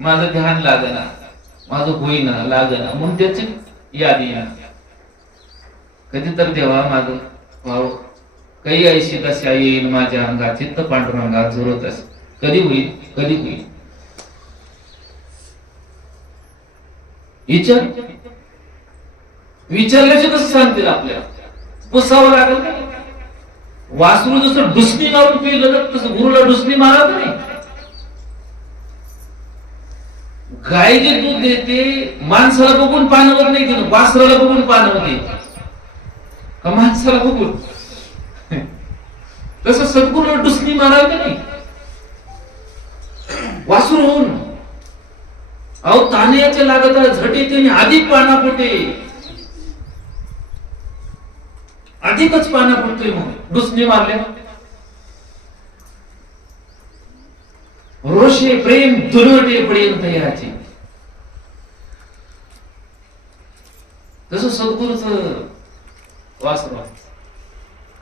माझं ध्यान लागना, माझं होईना लागना, म्हणून त्याची यादी येणार. कधी तर देवा माझं भाऊ काही ऐशी कशा येईल माझ्या अंगात, चित्त पांडुरंगात जोरत असे. कधी होईल, कधी होईल. विचारल्याचे कसं सांगतील आपल्याला? पुसावं लागेल का? वासरू जसं डुसणी मारून पिलं तर तसं गुरुला डुसणी मारत नाही. गाय जे दूध देते माणसाला बघून पाणवत नाही, तिनं वासराला बघून पाणवते का माणसाला बघून? तसं सद्गुरूला डुसणी मारायला नाही. वासरू होऊन अहो तान्याच्या लागत झटे त्याने अधिक पाना फुटे, अधिकच पाना फुटतोय. मग डुसणी मारल्या रोषे प्रेम दुर्वटे पर्यंत याची. तसं सद्गुरूच वासरू.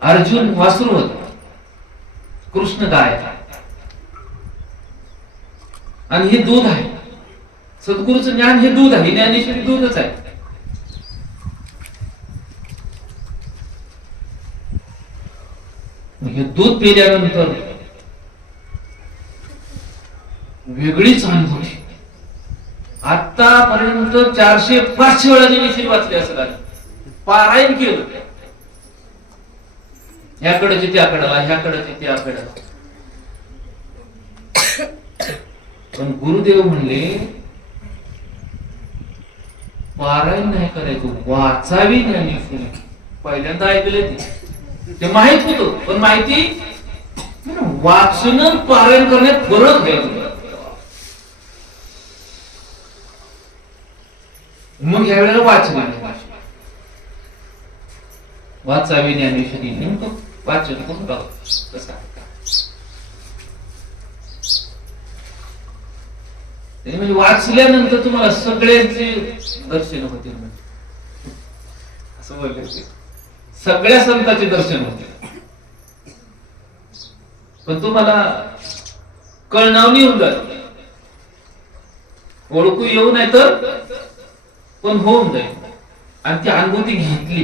अर्जुन वासरू होता, कृष्ण गाय, आणि हे दूध आहे. सद्गुरूचं ज्ञान हे दूध आहे, ज्ञानेश्वरी दूधच आहे. हे दूध पिल्यानंतर वेगळीच अनुभूती. आतापर्यंत 400-500 वेळा ज्ञानेश्वरी वाचली असं पारायण केलं, ह्याकडे त्याकडला, ह्याकडे त्याकडला. पण गुरुदेव म्हणले पारायण नाही करायचं, वाचावी ज्ञानेश्वरी. पहिल्यांदा ऐकले ते माहित होतं, पण माहिती वाचन पारायण करण्यात फरक आहे. मग ह्या वेळेला वाचावी ज्ञानेश्वरी. नेमकं वाचन करून कसं म्हणजे वाचल्यानंतर तुम्हाला सगळ्यांचे दर्शन होते, असं बोलले. सगळ्या संतांचे दर्शन होते, पण तुम्हाला कळणावणी होऊन जाते. ओळखू येऊ नाही तर पण होऊन जाईल. आणि ती अनुभूती घेतली,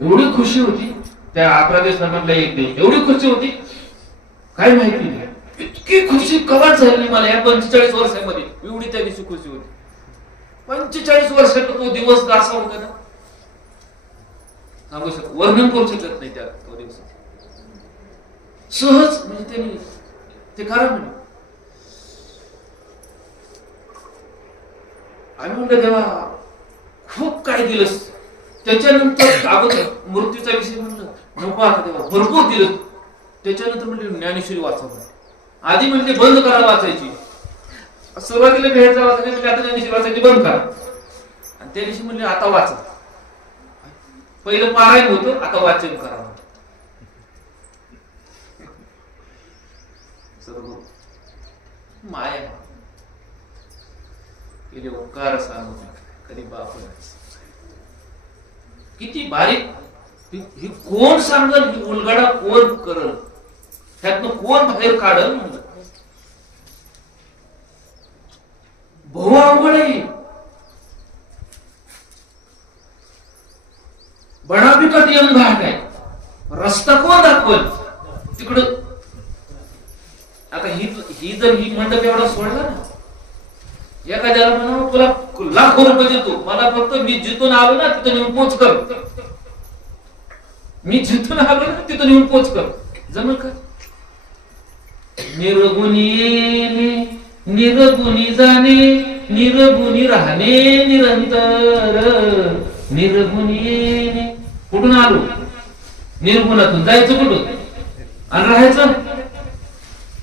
एवढी खुशी होती. त्या 11 दिवसांमधला एक दिवस एवढी खुशी होती काय माहिती नाही. इतकी खुशी कवाच झाली मला या 45 वर्षांमध्ये. एवढी त्या दिवशी खुशी होती. 45 वर्षात तो दिवस असा होता ना, सांगू शकत, वर्णन करू शकत नाही त्या तो दिवस. सहज म्हणजे त्यांनी ते कारण म्हणे. आम्ही म्हणलं देवा खूप काय दिलंस. त्याच्यानंतर अगोदर मृत्यूचा विषय म्हणलं नको आता देवा भरपूर दिलं. त्याच्यानंतर म्हणले ज्ञानेश्वरी वाचावं. आधी म्हणजे बंद करा वाचायची, सुरुवातीला भेटचा वाचायची म्हणजे आता ज्ञानेश्वरी वाचायची बंद करा. आणि त्या दिवशी म्हणले आता वाचा. पहिलं पारायण होतं, आता वाचन करा. माया केले ओंकार सांगू कधी बाप. किती बारीक ही कोण सांगल, ही उलगडा कोण करल, त्यातनं कोण बाहेर काढल. बहु अवघड आहे. बनाबिकट यम घाट आहे. रस्ता कोण दाखवल तिकडं. आता ही जर ही मंडप एवढा सोडला ना, एखाद्याला म्हणा तुला लाखो रुपये देतो, मला फक्त मी जिथून आलो ना तिथून येऊन पोच कर. मी जिथून आलो ना तिथून येऊन पोच कर. जमल का? निर्गुणी येणे, निर्गुणी जाणे, निर्गुणी राहणे निरंतर. निर्गुणी येणे, कुठून आलो? निर्गुणातून जायचं कुठून आणि राहायचं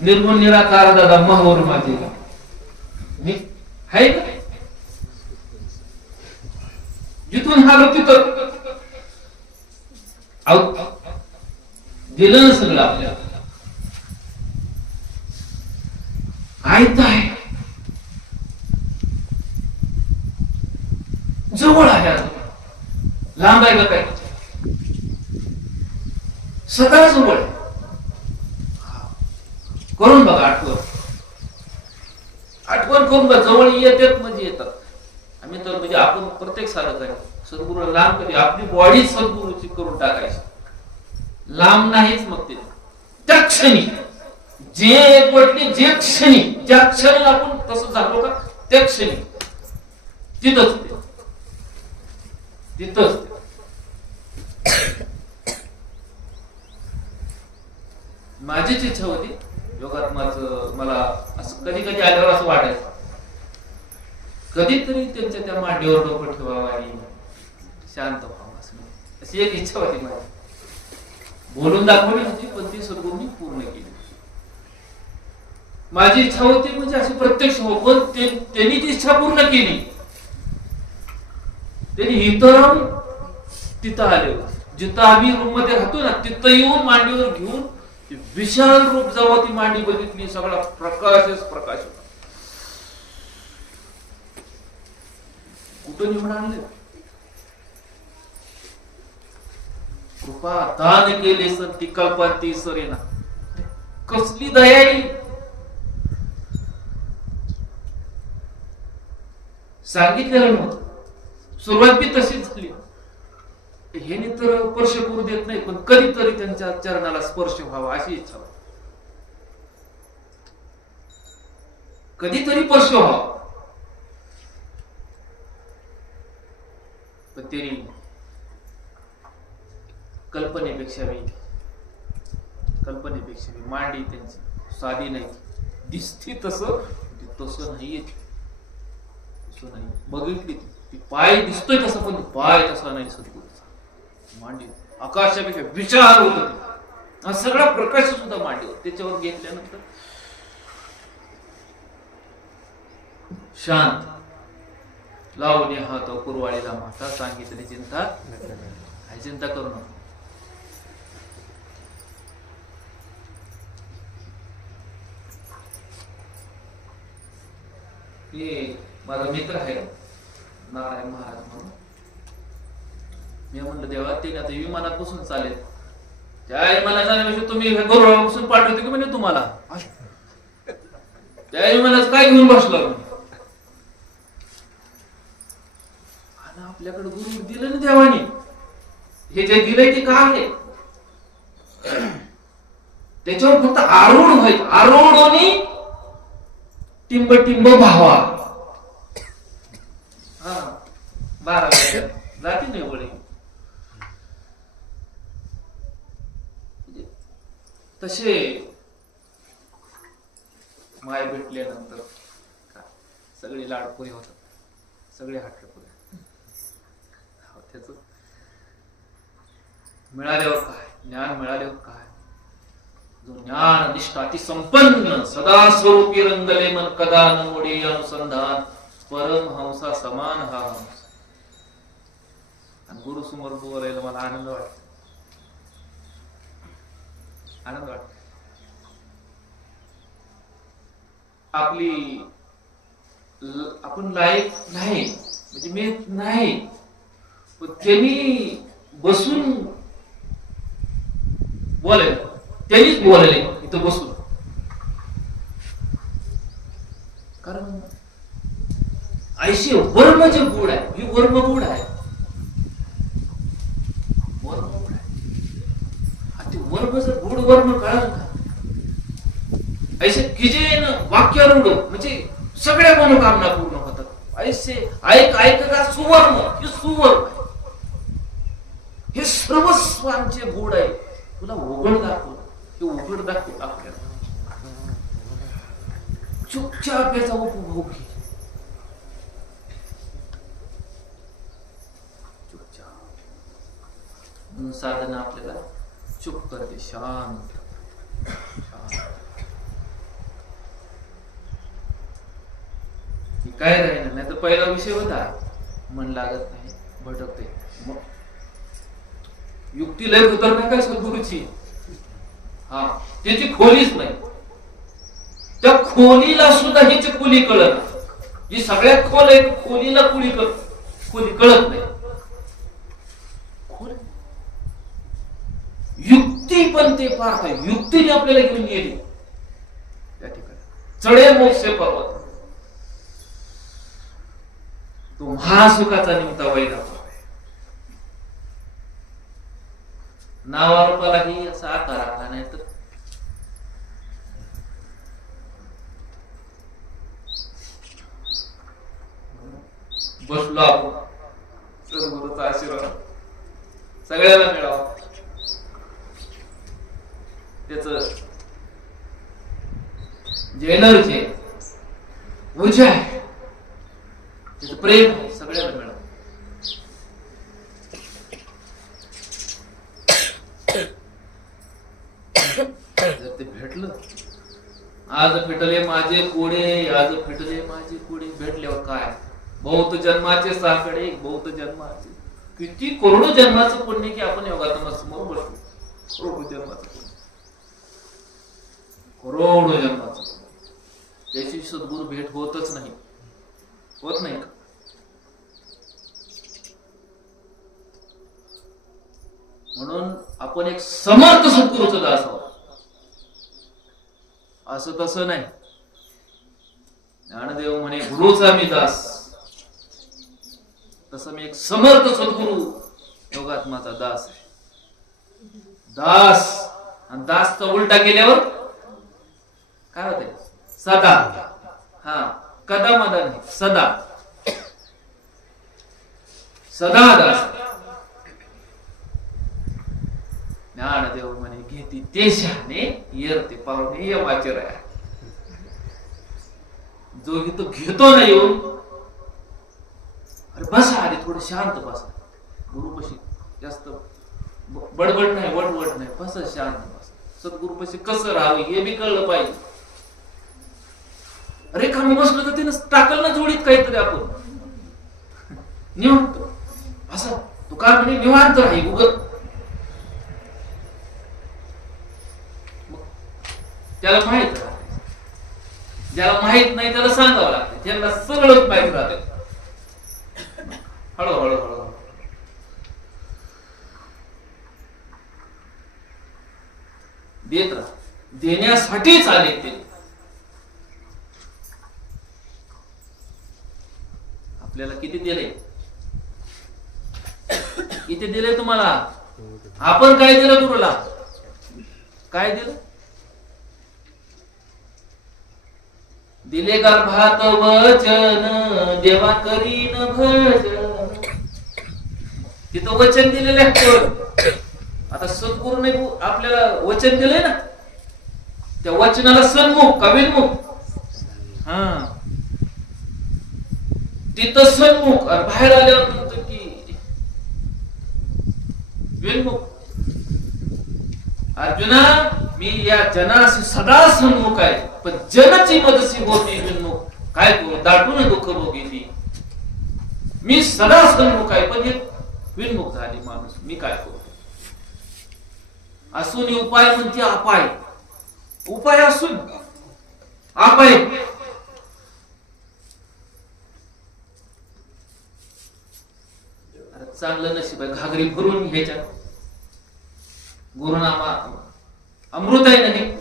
निर्गुण निराकार दादा महावर माझे आहे का? जिथून आलो तिथं दिलं सगळं आपल्याला. ऐकत आहे, जवळ आहे, लांब आहे का काय? सगळं जवळ आहे. करून बघा आठवण. आठवण करून बघ, जवळ येतात म्हणजे येतात. आम्ही तर म्हणजे आपण प्रत्येक सारं काय सद्गुरूला लांब कधी आपली बॉडी सद्गुरूची करून टाकायची, लांब नाहीच. मग ते त्या क्षणी जे पडले, जे क्षणी ज्या क्षणाला आपण तसं झालो का त्या क्षणी तिथंच तिथंच माझीच इच्छा होती योगात्माचं. मला असं कधी कधी आल्यावर असं वाटायचं कधीतरी त्यांच्या त्या मांडीवर डोकं ठेवावं आणि शांत व्हावं, असं अशी एक इच्छा होती माझी. बोलून दाखवली होती पण ती सद्गुरूंनी पूर्ण केली. माझी इच्छा होती म्हणजे अशी प्रत्यक्ष हो, पण त्यांनी ती इच्छा पूर्ण केली. त्यांनी इतर तिथं आले, जिथं आम्ही रूम मध्ये राहतो ना तिथं येऊन मांडीवर घेऊन विशाल रूप जेव्हा ती मांडी बघितली, सगळा प्रकाशच प्रकाश होता. कुठं निवडून आणले? कृपा दान केले सर ती कल्पांती सरेना. कसली दया येईल. सांगितलेलं नव्हतं, सुरुवात बी तशीच झाली. हे तर स्पर्श करू देत नाही, पण कधीतरी त्यांच्या चरणाला स्पर्श व्हावा अशी इच्छा होती. कधीतरी स्पर्श व्हावा. पण तरी कल्पनेपेक्षा मांडी त्यांची साधी नाही, दिसती तसं नाहीये. नाही बघितली ती पाय दिसतोय तसं, पण पाय तसा नाही सद्गुरूचा. मांडी आकाशापेक्षा विचार होत होते, सगळा प्रकाश सुद्धा मांडीवर. त्याच्यावर घेतल्यानंतर शांत लावून हात कुरवाळीला माता सांगितली चिंता काय चिंता करू नका. माझा मित्र आहे नारायण महाराज म्हणून. मी म्हणलं देवा ते आता विमानात बसून चालेल, त्या विमानात जाण्यापेक्षा तुम्ही गौरव बसून पाठवते की म्हणजे तुम्हाला त्या विमानात काय घेऊन बसलो. आणि आपल्याकडे गुरु दिलं ना देवानी, हे जे दिलंय ते काय आहे त्याच्यावर फक्त आरूढ व्हायचं. आरूढ टिंब टिंब भावा. हा 12 जाती नाही वळी. तसे माय भेटल्यानंतर सगळे लाडपुरी होतात, सगळे हट्टपुरी. त्याच मिळाल्यावर काय, ज्ञान मिळाल्यावर काय, जो ज्ञान निष्ठा अति संपन्न सदा स्वरूपी रंगले मन कदा न मोडी अनुसंधान परमहंसा समान हा हंस. आणि गुरु समोर बोलायला मला आनंद वाटतो. आपण लायक नाही म्हणजे मी नाही, पण त्यांनी बसून बोलायला, त्यांनीच बोलायला इथं बसून. कारण ऐशी वर्म जे गुण आहे, ही वर्म गुण आहे. वर्म जर गुड वर्म कळालं का ऐसे किजेन वाक्यारूढ म्हणजे सगळ्या मनोकामना पूर्ण होतात. ऐसे ऐक का सुवर्ण, हे सुवर्ण हे सर्वस्वांचे गुण आहे. तुला उघड दाखव, हे उघड दाखव आपल्याला. चुपचाप याचा उपभोग घे. चुपचाप साधना आपल्याला चुप करते, शांत. काय राहिलं नाही तर पहिला विषय होता मन लागत नाही, भटकते. मग युक्ती लय खतरनाक आहे सद्गुरूची. हा त्याची खोलीच नाही, त्या खोलीला सुद्धा हिची खोली कळत. जी सगळ्यात खोल आहे खोलीला खोली कळत नाही. युक्ती पण ते पाहत आहे, युक्तीने आपल्याला घेऊन गेली त्या ठिकाणी. चढे मोक्षे पर्वत तो महासुखाचा निमित्त वैरा नावारूपालाही असा आकार आला नाही तर बसलो आपण सद्गुरूचा आशीर्वाद सगळ्याला मिळावा त्याच जे एनर्जी ऊर्जा आहे त्याचं प्रेम आहे सगळ्याला मिळावं. जर ते भेटलं आज फिटले माझे कोडे आज फिटले माझे कोडे भेटल्यावर काय बहुत जन्माचे साकडे बहुत जन्माचे किती करोडो जन्माचं पुण्य की आपण योगात्मा समोर बसलो करोडो जन्माचं पुण्य करोडो जन्माचं त्याची सद्गुरु भेट होतच नाही होत नाही का म्हणून आपण एक समर्थ सद्गुरूचं दास आहोत असं तसं नाही. ज्ञानदेव म्हणे गुरुचा मी दास तसं मी एक समर्थ सद्गुरु योगात्माचा दास आहे. दास आणि दासचा उलटा केल्यावर काय होते सदा हा कदा मदा नाही सदा सदा दास. ज्ञानदेव म्हणे घेती ते शहाणे येरते पाहुणे या वाचर जो तो घेतो ना येऊन अरे बसा आधी थोडं शांत बसा गुरुपशी जास्त बडबड नाही वडवड नाही बसा शांत बसा सद्गुरुपशी कसं राहावं हे बी कळलं पाहिजे. अरे का मी बसलो तर तिनं टाकल ना जोडीत काहीतरी आपण निवांत असं तू काय म्हणे निवांत राही उगत त्याला माहित राहते ज्याला माहित नाही त्याला सांगावं लागते ज्याला सगळंच माहित राहते हळूहळू हळूहळू देत राहा देण्यासाठीच आले ते आपल्याला किती दिले किती दिले तुम्हाला आपण काय दिलं गुरुला काय दिलं दिले गर्भात वचन देवा करीन भजन तिथं वचन दिलेलं आहे. आता सद्गुरूने आपल्याला वचन दिलंय ना त्या वचनाला सन्मुख का विन्मुख हा तिथं सन्मुख आणि बाहेर आल्यावर म्हणतो की विन्मुख. अर्जुना मी या जनाशी सदा सन्मुख आहे पण जनची मदसी होती विन्मुख काय करू दाटून दुःख भोगीली मी सदा सन्मुख आहे पण हे विन्मुख झाली माणूस मी काय करू असून उपाय म्हणते अपाय उपाय असून अपाय चांगलं नशीब आहे घागरी भरून घ्यायच्या गुरुनामा अमृत आहे नाही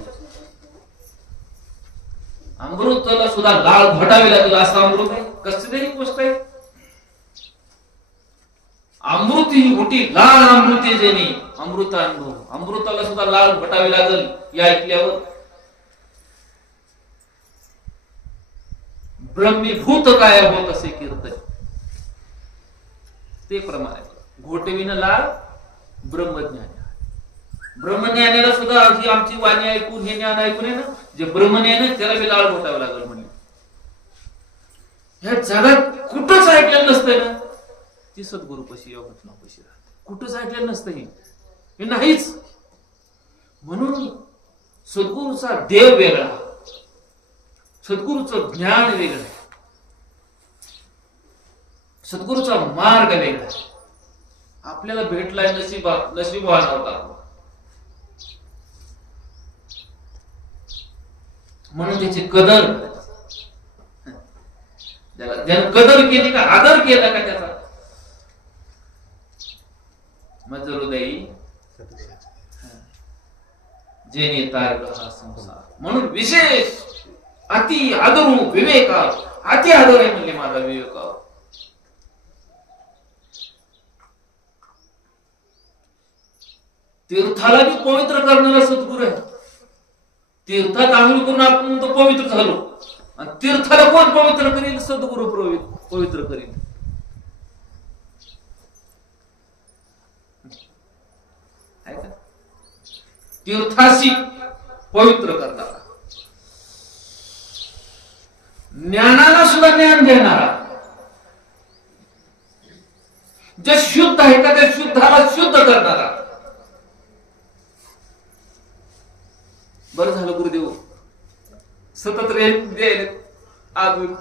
अमृताला सुद्धा लाळ घटावी लागेल असं अमृत आहे कसली गोष्ट आहे अमृत ही मोठी लाळ अमृत जेणे अमृत अनुभव अमृताला सुद्धा लाळ घटावी लागेल या ऐकल्यावर ब्रह्मीभूत काय होत असे कीर्तन ते प्रमाणे घोटविन लाळ ब्रह्मज्ञान ब्रह्मज्ञानाला सुद्धा ही आमची वाणी ऐकून हे ज्ञान ऐकून आहे ना जे ब्रह्मज्ञान आहे त्याला बी लाळ घोटावं लागेल म्हणजे ह्या जगात कुठंच ऐकलेलं नसतंय ना ती सद्गुरूपाशी योगात्मापाशी राहते कुठंच ऐकलेलं नसतं हे नाहीच. म्हणून सद्गुरूचा देव वेगळा सद्गुरूचं ज्ञान वेगळं सद्गुरूचा मार्ग वेगळा आपल्याला भेटलाय नशीबवान होता म्हणून त्याची कदर ज्यानं कदर केली का आदर केला का त्याचा मज हृदयी जेने तारला हा संसार. म्हणून विशेष अति आदरू विवेका अति आदर आहे म्हणले माझा विवेका तीर्थाला बी पवित्र करणारा सद्गुरू आहे. तीर्थात आंघोळ करून आपण म्हणतो पवित्र झालो, आणि तीर्थाला कोण पवित्र करील? सद्गुरू पवित्र करील. तीर्थाशी पवित्र करणारा, ज्ञानाला सुद्धा ज्ञान देणारा, जे शुद्ध आहे का त्या शुद्धाला शुद्ध करणारा. बरं झालं गुरुदेव सतत रेल अजून